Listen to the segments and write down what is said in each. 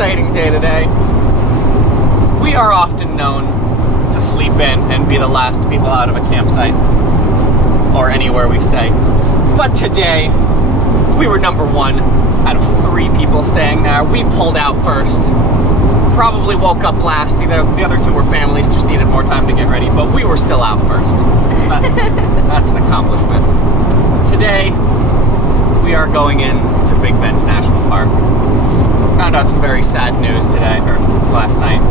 exciting day today. We are often known to sleep in and be the last people out of a campsite or anywhere we stay. But today, we were number 1 out of 3 people staying there. We pulled out first. Probably woke up last. Either the other 2 were families, just needed more time to get ready, but we were still out first. So that's an accomplishment. Today, we are going into Big Bend National Park. Found out some very sad news today, or last night.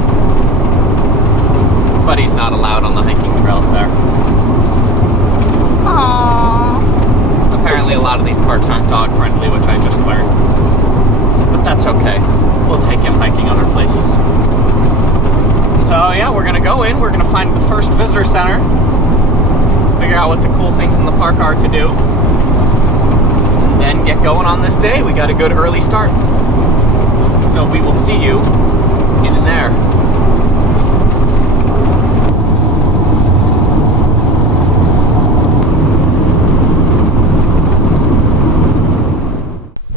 Buddy's not allowed on the hiking trails there. Aww. Apparently a lot of these parks aren't dog friendly, which I just learned. But that's okay. We'll take him hiking other places. So yeah, we're gonna go in, we're gonna find the first visitor center, figure out what the cool things in the park are to do, and then get going on this day. We got a good early start. So we will see you in there.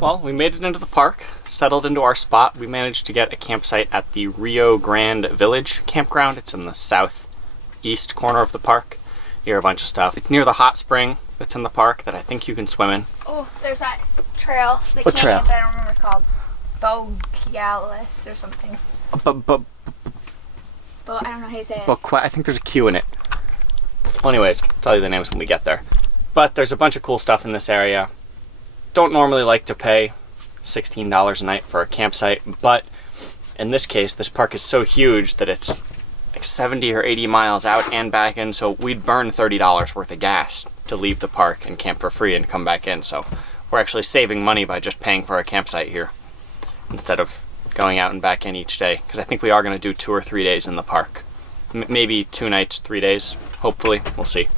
Well, we made it into the park, settled into our spot. We managed to get a campsite at the Rio Grande Village campground. It's in the southeast corner of the park. You hear a bunch of stuff. It's near the hot spring that's in the park that I think you can swim in. Oh, there's that trail. The What canyon, trail? but I don't remember what it's called. Bogalis or something. I don't know how you say it. I think there's a Q in it. Well, anyways, I'll tell you the names when we get there. But there's a bunch of cool stuff in this area. Don't normally like to pay $16 a night for a campsite, but in this case, this park is so huge that it's like 70 or 80 miles out and back in, so we'd burn $30 worth of gas to leave the park and camp for free and come back in. So we're actually saving money by just paying for a campsite here instead of going out and back in each day, because I think we are going to do 2 or 3 days in the park. Maybe 2 nights, 3 days, hopefully. We'll see.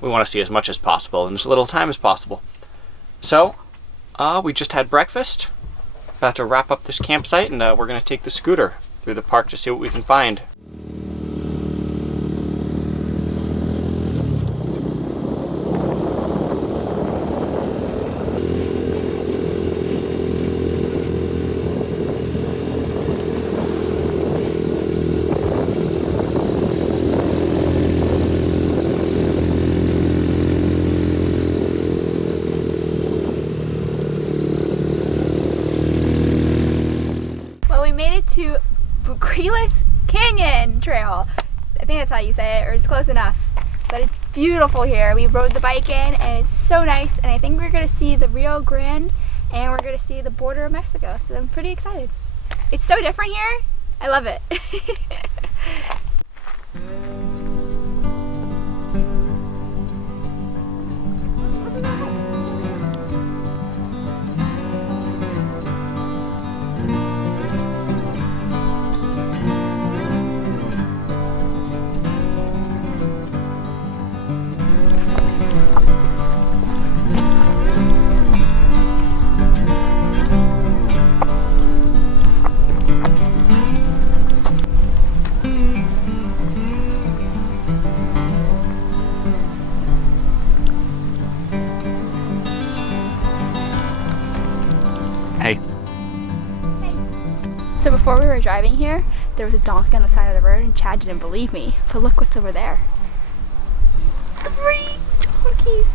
We want to see as much as possible in as little time as possible. So, we just had breakfast. About to wrap up this campsite, and we're going to take the scooter through the park to see what we can find. To Buquiles Canyon Trail. I think that's how you say it, or it's close enough. But it's beautiful here. We rode the bike in and it's so nice, and I think we're gonna see the Rio Grande and we're gonna see the border of Mexico, so I'm pretty excited. It's so different here. I love it. Hey. So before we were driving here, there was a donkey on the side of the road and Chad didn't believe me. But look what's over there. 3 donkeys.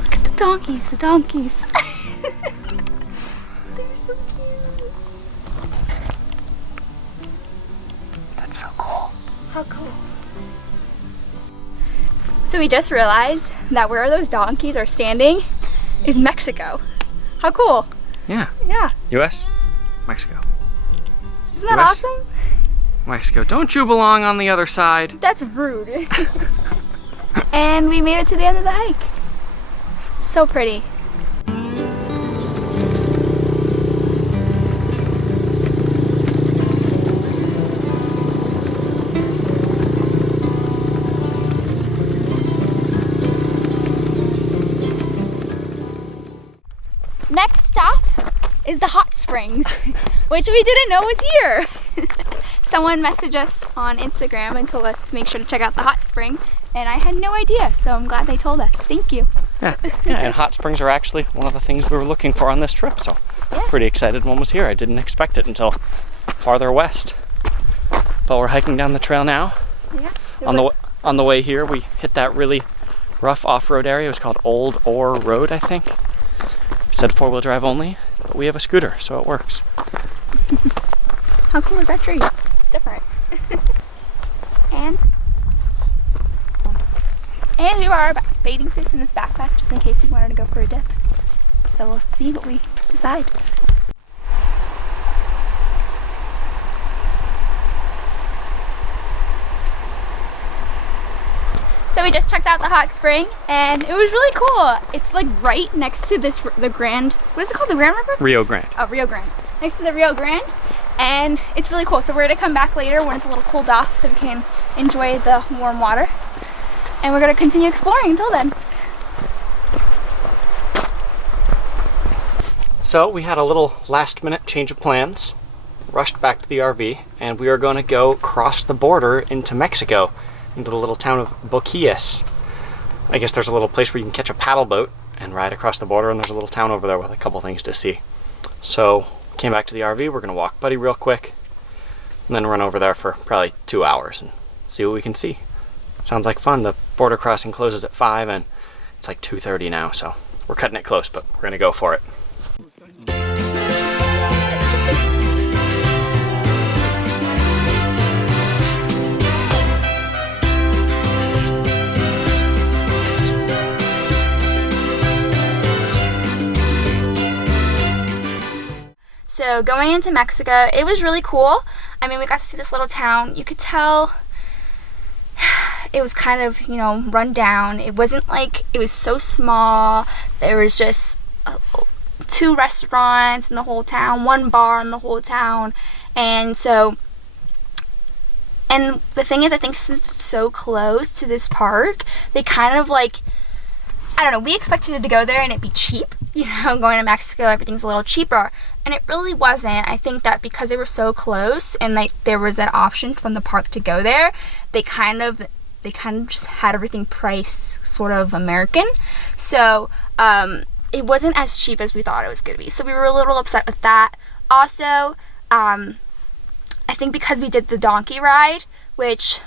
Look at the donkeys, They're so cute. That's so cool. How cool. So we just realized that where those donkeys are standing is Mexico. How cool. Yeah. Yeah. U.S., Mexico. Isn't that US? awesome? Mexico. Don't you belong on the other side? That's rude. And we made it to the end of the hike. So pretty. Next stop is the hot springs, which we didn't know was here. Someone messaged us on Instagram and told us to make sure to check out the hot spring, and I had no idea, so I'm glad they told us. Thank you. Yeah, and hot springs are actually one of the things we were looking for on this trip, so pretty excited one was here. I didn't expect it until farther west. But we're hiking down the trail now. Yeah. On the way here, we hit that really rough off-road area. It was called Old Ore Road, I think. It said 4-wheel drive only, but we have a scooter, so it works. How cool is that tree? It's different. And we brought our bathing suits in this backpack just in case we wanted to go for a dip. So we'll see what we decide. So we just checked out the hot spring and it was really cool. It's like right next to the Grand, what is it called, the Grand River? Rio Grande. Oh, Rio Grande. Next to the Rio Grande. And it's really cool. So we're gonna come back later when it's a little cooled off so we can enjoy the warm water. And we're gonna continue exploring until then. So we had a little last minute change of plans, rushed back to the RV, and we are going to go cross the border into Mexico, into the little town of Boquillas. I guess there's a little place where you can catch a paddle boat and ride across the border, and there's a little town over there with a couple things to see. So came back to the RV, we're going to walk Buddy real quick, and then run over there for probably 2 hours and see what we can see. Sounds like fun. The border crossing closes at 5 and it's like 2:30 now, so we're cutting it close, but we're going to go for it. So going into Mexico, it was really cool. I mean, we got to see this little town. You could tell it was kind of, you know, run down. It wasn't like, it was so small. There was just 2 restaurants in the whole town, 1 bar in the whole town. And so, and the thing is, I think since it's so close to this park, they kind of like, I don't know, we expected to go there and it'd be cheap. You know, going to Mexico, everything's a little cheaper. And it really wasn't. I think that because they were so close and like there was an option from the park to go there, they kind of just had everything priced sort of American. So it wasn't as cheap as we thought it was going to be. So we were a little upset with that. Also, I think because we did the donkey ride, which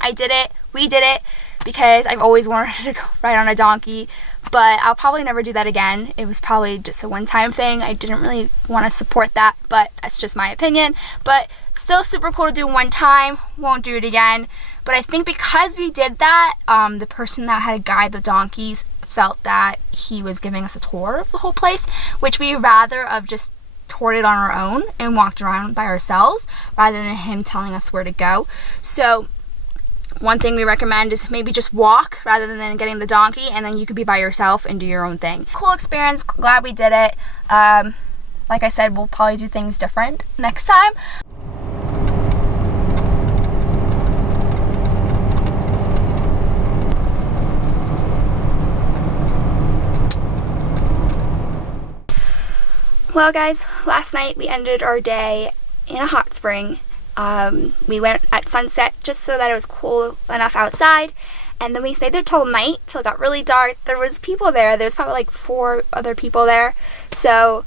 we did it because I've always wanted to go ride on a donkey, but I'll probably never do that again. It was probably just a one-time thing. I didn't really want to support that, but that's just my opinion. But still super cool to do one time. Won't do it again. But I think because we did that, the person that had to guide the donkeys felt that he was giving us a tour of the whole place, which we rather have just toured it on our own and walked around by ourselves rather than him telling us where to go. So one thing we recommend is maybe just walk rather than getting the donkey, and then you could be by yourself and do your own thing. Cool experience, glad we did it. Like I said, we'll probably do things different next time. Well guys, last night we ended our day in a hot spring. We went at sunset just so that it was cool enough outside, and then we stayed there till night, till it got really dark. There was people there. There was probably like 4 other people there. So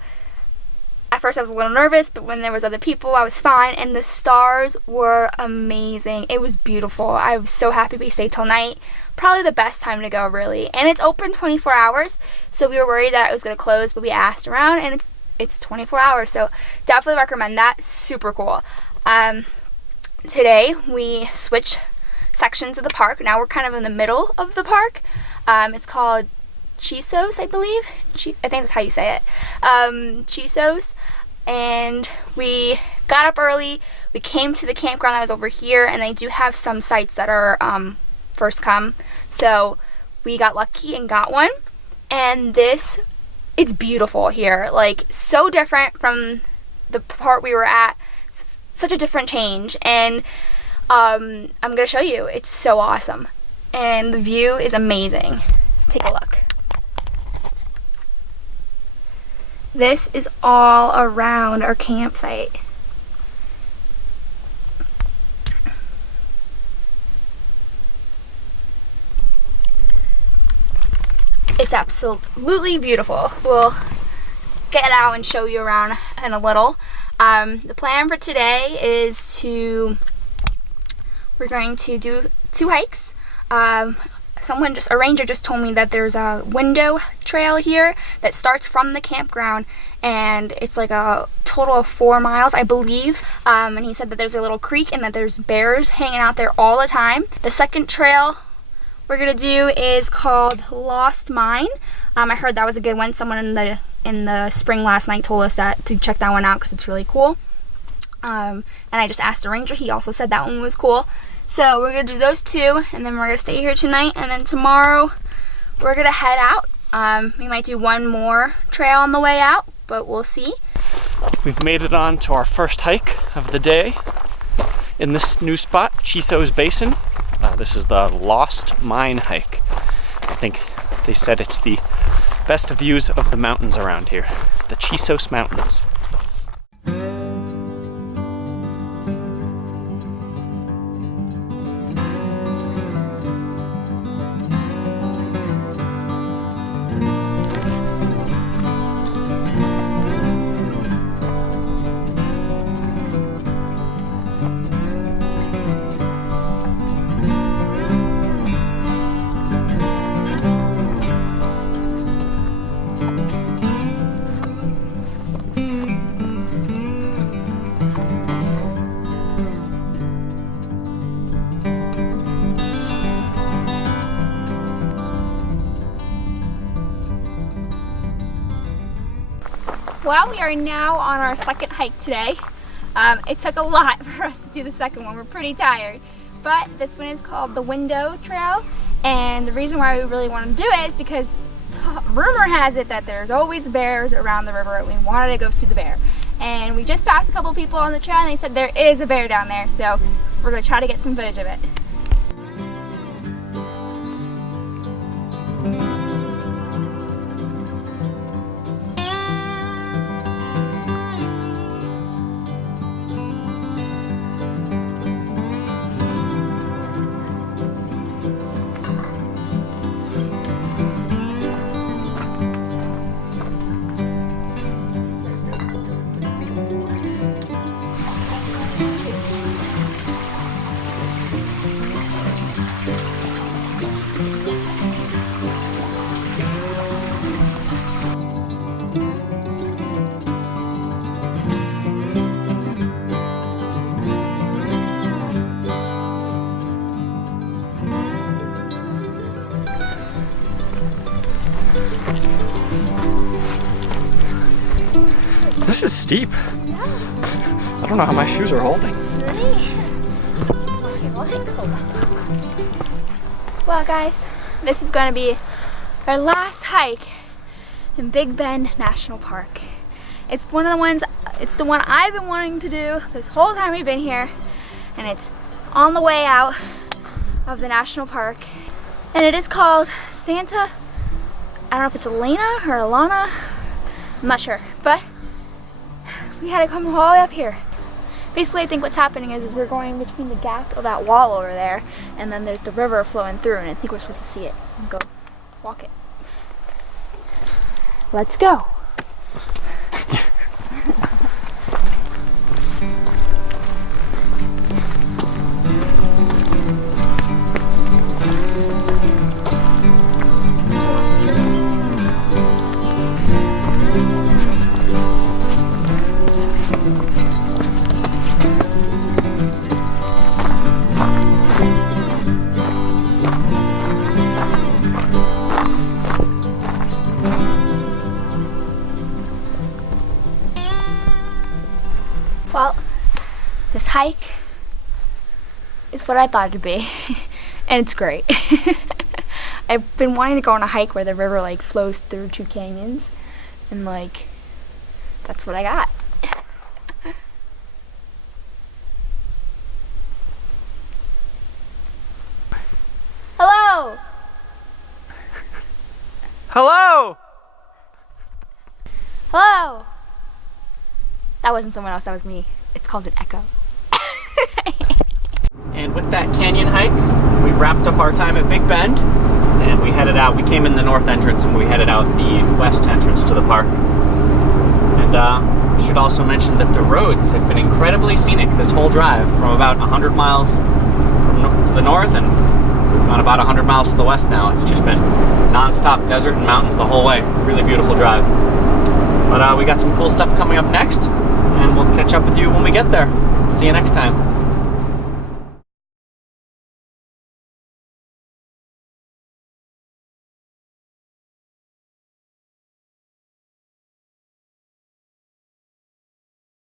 at first I was a little nervous, but when there was other people, I was fine, and the stars were amazing. It was beautiful. I was so happy we stayed till night. Probably the best time to go, really. And it's open 24 hours, so we were worried that it was going to close, but we asked around, and it's 24 hours, so definitely recommend that. Super cool. Today we switched sections of the park. Now we're kind of in the middle of the park. It's called Chisos, I believe. I think that's how you say it. Chisos. And we got up early. We came to the campground that was over here, and they do have some sites that are first come. So we got lucky and got one. And it's beautiful here. Like, so different from the part we were at. Such a different change, and I'm gonna show you. It's so awesome, and the view is amazing. Take a look. This is all around our campsite. It's absolutely beautiful. We'll get out and show you around in a little. The plan for today is we're going to do 2 hikes. A ranger just told me that there's a window trail here that starts from the campground, and it's like a total of 4 miles, I believe. And he said that there's a little creek and that there's bears hanging out there all the time. The second trail we're gonna do is called Lost Mine. I heard that was a good one. Someone in the spring last night told us to check that one out because it's really cool. And I just asked the ranger. He also said that one was cool. So we're gonna do those 2, and then we're gonna stay here tonight, and then tomorrow we're gonna head out. We might do 1 more trail on the way out, but we'll see. We've made it on to our first hike of the day in this new spot, Chiso's Basin. This is the Lost Mine hike. I think they said it's the best views of the mountains around here, the Chisos Mountains. Well, we are now on our second hike today. It took a lot for us to do the second one. We're pretty tired. But this one is called the Window Trail. And the reason why we really want to do it is because rumor has it that there's always bears around the river, and we wanted to go see the bear. And we just passed a couple people on the trail, and they said there is a bear down there. So we're going to try to get some footage of it. This is steep. I don't know how my shoes are holding. Well, guys, this is going to be our last hike in Big Bend National Park. It's the one I've been wanting to do this whole time we've been here, and it's on the way out of the national park. And it is called Santa, I don't know if it's Elena or Alana, I'm not sure, but we had to come all the way up here. Basically, I think what's happening is we're going between the gap of that wall over there, and then there's the river flowing through, and I think we're supposed to see it and go walk it. Let's go. Well, this hike is what I thought it'd be, and it's great. I've been wanting to go on a hike where the river like flows through 2 canyons, and like, that's what I got. Hello! Hello! Hello! That wasn't someone else, that was me. It's called an echo. And with that canyon hike, we wrapped up our time at Big Bend. and we headed out. We came in the north entrance and we headed out the west entrance to the park. And I should also mention that the roads have been incredibly scenic this whole drive, from about 100 miles to the north, and we've gone about 100 miles to the west now. It's just been non-stop desert and mountains the whole way. Really beautiful drive. But we got some cool stuff coming up next, and we'll catch up with you when we get there. See you next time.